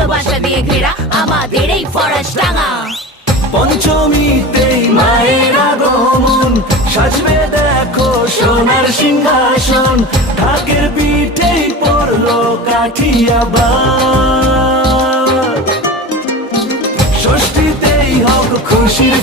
ভালোবাসা দিয়ে ঘেরা আমাদের এই ফরাসডাঙ্গা। পঞ্চমীতেই মায়ের আগমন, সাজবে দেখো সোনার সিংহাসন, ঢাকের পিঠেই পড়লো কাঠিয়া বাদ। ষষ্ঠীতেই হোক খুশির